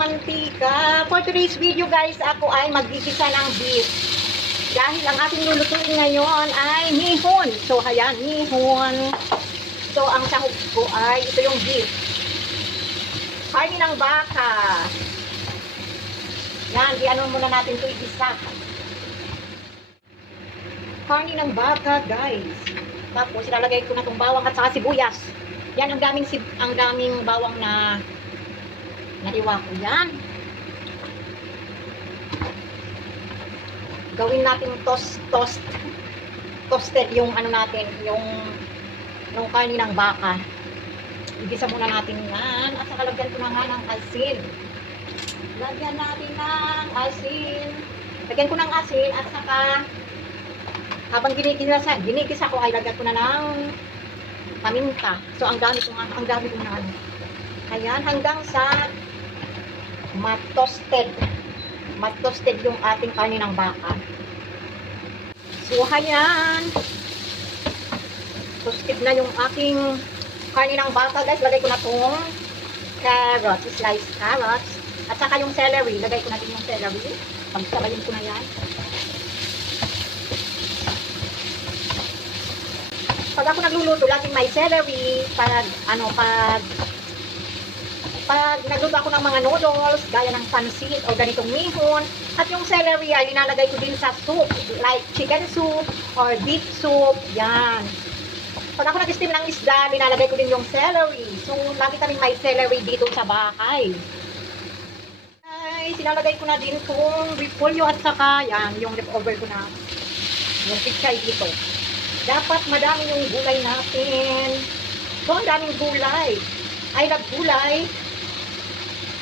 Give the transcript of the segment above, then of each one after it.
mantika. For today's video guys, ako ay maggigisa ng beef. Dahil ang ating lulutuin ngayon ay mihon. So, ayan, mihon. So, ang sahog ko ay, ito yung beef. Karni ng baka. Yan, di-ano muna natin ito igisa. Karni ng baka, guys. Tapos, ilalagay ko na itong bawang at saka sibuyas. Yan, ang daming, ang daming bawang na naliwa ko. Yan. Gawin natin toast, toast, toasted yung ano natin, yung nung karni ng baka. Igisa muna natin yan. At saka lagyan ko na nga ng asin. Lagyan natin ng asin. Lagyan ko ng asin at saka habang ginigisa, ginigisa ko ay lagyan ko na ng paminta. So ang dami ko nga, ang dami ko na ano. Ayan, hanggang sa matosted. Matosted yung ating kanin ng baka. So ayan. Toasted na yung aking kanin ng baka guys. Lagay ko na tong carrots, sliced carrots. At saka yung celery. Lagay ko na din yung celery. Pagsabayin ko na yan. pag ako nagluluto, laging may celery, pag, ano, pag, pag nagluto ako ng mga noodles, gaya ng pansit o ganitong mihon, at yung celery ay linalagay ko din sa soup, like chicken soup or beef soup, yan. Pag ako nag-steam ng isda, linalagay ko din yung celery. So, lagi kami may celery dito sa bahay. Ay, sinalagay ko na din kung repolyo at saka, yan, yung leftover ko na, yung pichay dito. Dapat madami yung gulay natin. So, ang daming gulay. I love gulay.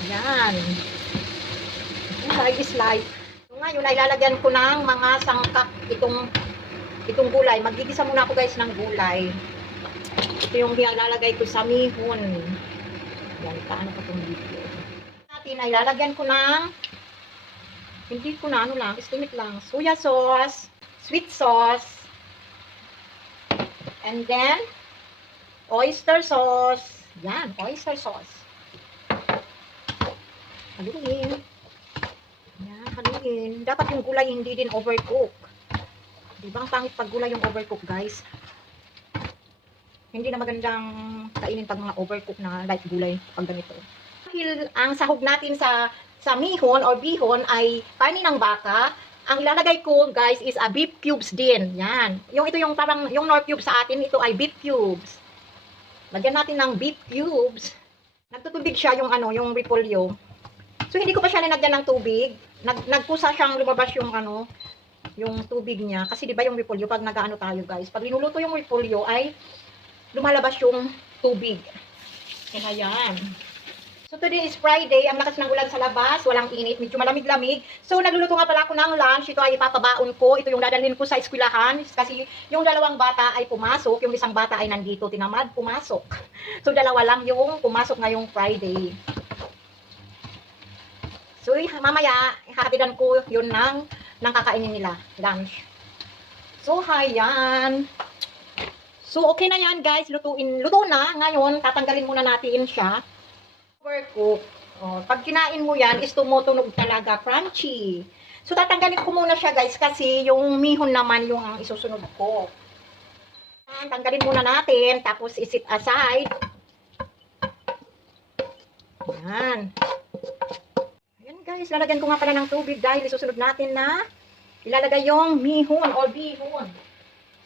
Yan. Gulay is life. Ngayon ay lalagyan ko ng mga sangkap itong itong gulay. Magigisa muna ako guys ng gulay. Ito yung lalagay ko sa mihon. Yan, paano ko itong video. Natin ay lalagyan ko ng hindi ko na ano lang, estimate lang. Soya sauce, sweet sauce, And then, oyster sauce. Yan, oyster sauce. Haluin. Yan, haluin. Dapat yung gulay hindi din overcook. Di ba ang pangit pag gulay yung overcook, guys? Hindi na magandang kainin pag mga overcook na light gulay pag ganito. Dahil ang sahog natin sa sa mihon or bihon ay kanin ng baka, ang ilalagay ko, guys, is a beef cubes din. Yan. Yung ito yung parang, yung nor cube sa atin, ito ay beef cubes. Lagyan natin ng beef cubes. Nagtutubig siya yung ano, yung repolyo. So, hindi ko pa siya linagyan ng tubig. Nag, nagkusa siyang lumabas yung ano, yung tubig niya. Kasi di ba yung repolyo, pag nagaano tayo, guys, pag linuluto yung repolyo, ay lumalabas yung tubig. Kaya yan. So today is Friday, ang lakas ng ulan sa labas, walang init, medyo malamig-lamig. So nagluluto nga pala ako ng lunch, ito ay ipapabaon ko, ito yung dadalhin ko sa eskwelahan kasi yung dalawang bata ay pumasok, yung isang bata ay nandito, tinamad, pumasok. So dalawa lang yung pumasok ngayong Friday. So mamaya, hahatidan ko yun ng, ng kakainin nila, lunch. So hayan. So okay na yan guys, lutuin, luto na. Ngayon, tatanggalin muna natin siya overcook. Oh, pag kinain mo yan, is tumutunog talaga, crunchy. So, tatanggalin ko muna siya, guys, kasi yung mihon naman yung ang isusunod ko. Yan, tanggalin muna natin, tapos isit aside. Yan. Guys, lalagyan ko nga pala ng tubig dahil isusunod natin na ilalagay yung mihon or bihon.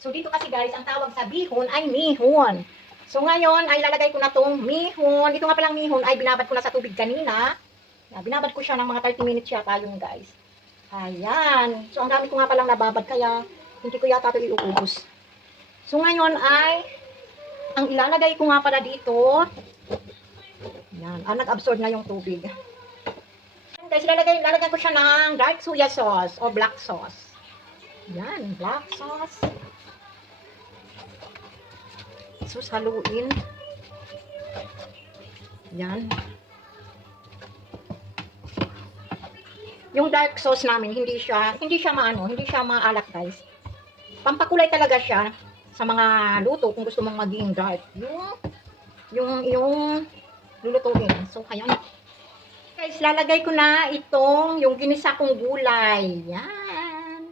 So, dito kasi, guys, ang tawag sa bihon ay mihon. So ngayon ay lalagay ko na tong mihon. Ito nga palang mihon ay binabad ko na sa tubig kanina. Binabad ko siya ng mga 30 minutes yata yun guys. Ayan. So ang dami ko nga palang nababad kaya hindi ko yata ito iuubos. So ngayon ay ang ilalagay ko nga pala dito. Yan. Ah, nag-absorb na yung tubig. Guys, lalagay, lalagyan ko siya ng dark soya sauce o black sauce. Yan, black sauce. sus haluin. Yan. Yung dark sauce namin, hindi siya, hindi siya maano, hindi siya maalat guys. Pampakulay talaga siya sa mga luto kung gusto mong maging dark. Yung, yung, yung lulutuin. So, ayan. Guys, lalagay ko na itong yung ginisa kong gulay. Yan.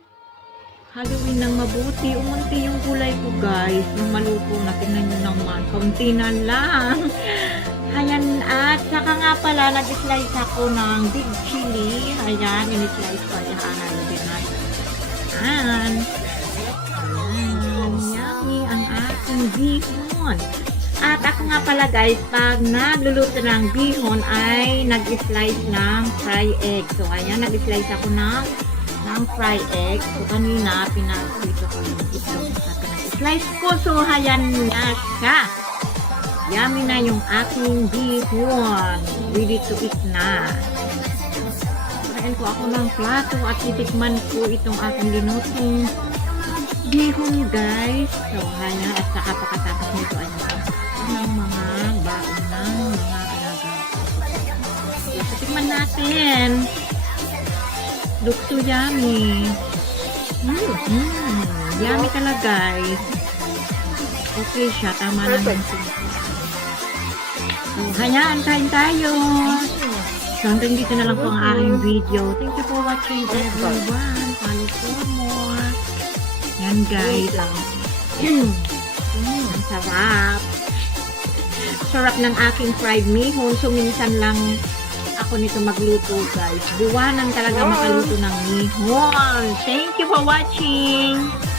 Haluin ng mabuti. Umunti yung gulay ko, guys. Yung maluto na, tingnan nyo naman. Kaunti na lang. Ayan, at saka nga pala, nag-slice ako ng big chili. Ayan, in-slice ko. Ayan, hahalin din natin. Ayan. Ayan, yummy ang aking bihon. At ako nga pala guys, pag nagluluto ng bihon ay nag-slice ng fry egg. So ayan, nag-slice ako ng ng fry egg. So, kanina, pinasito ko yung itlog pinag-slice ko. So, hayan na siya. Yummy na yung aking bihon. Ready to eat na. Kain ko ako ng plato at titikman ko itong aking linutong bihon, guys. So, hayan. At saka pagkatapos nito, ay ng mga baon ng mga alaga. So, natin. Looks so yummy. Mm, mm, yummy talaga, guys. Okay siya, tama yung simple. So, hayaan, kain tayo. So, hanggang dito na lang po ang aking video. Thank you for watching, everyone. Follow for more. Yan, guys. Mm, ang sarap. Sarap ng aking fried mihon. So, minsan lang ako nito magluto, guys. Buwanan talaga makaluto ng mihon. Thank you for watching.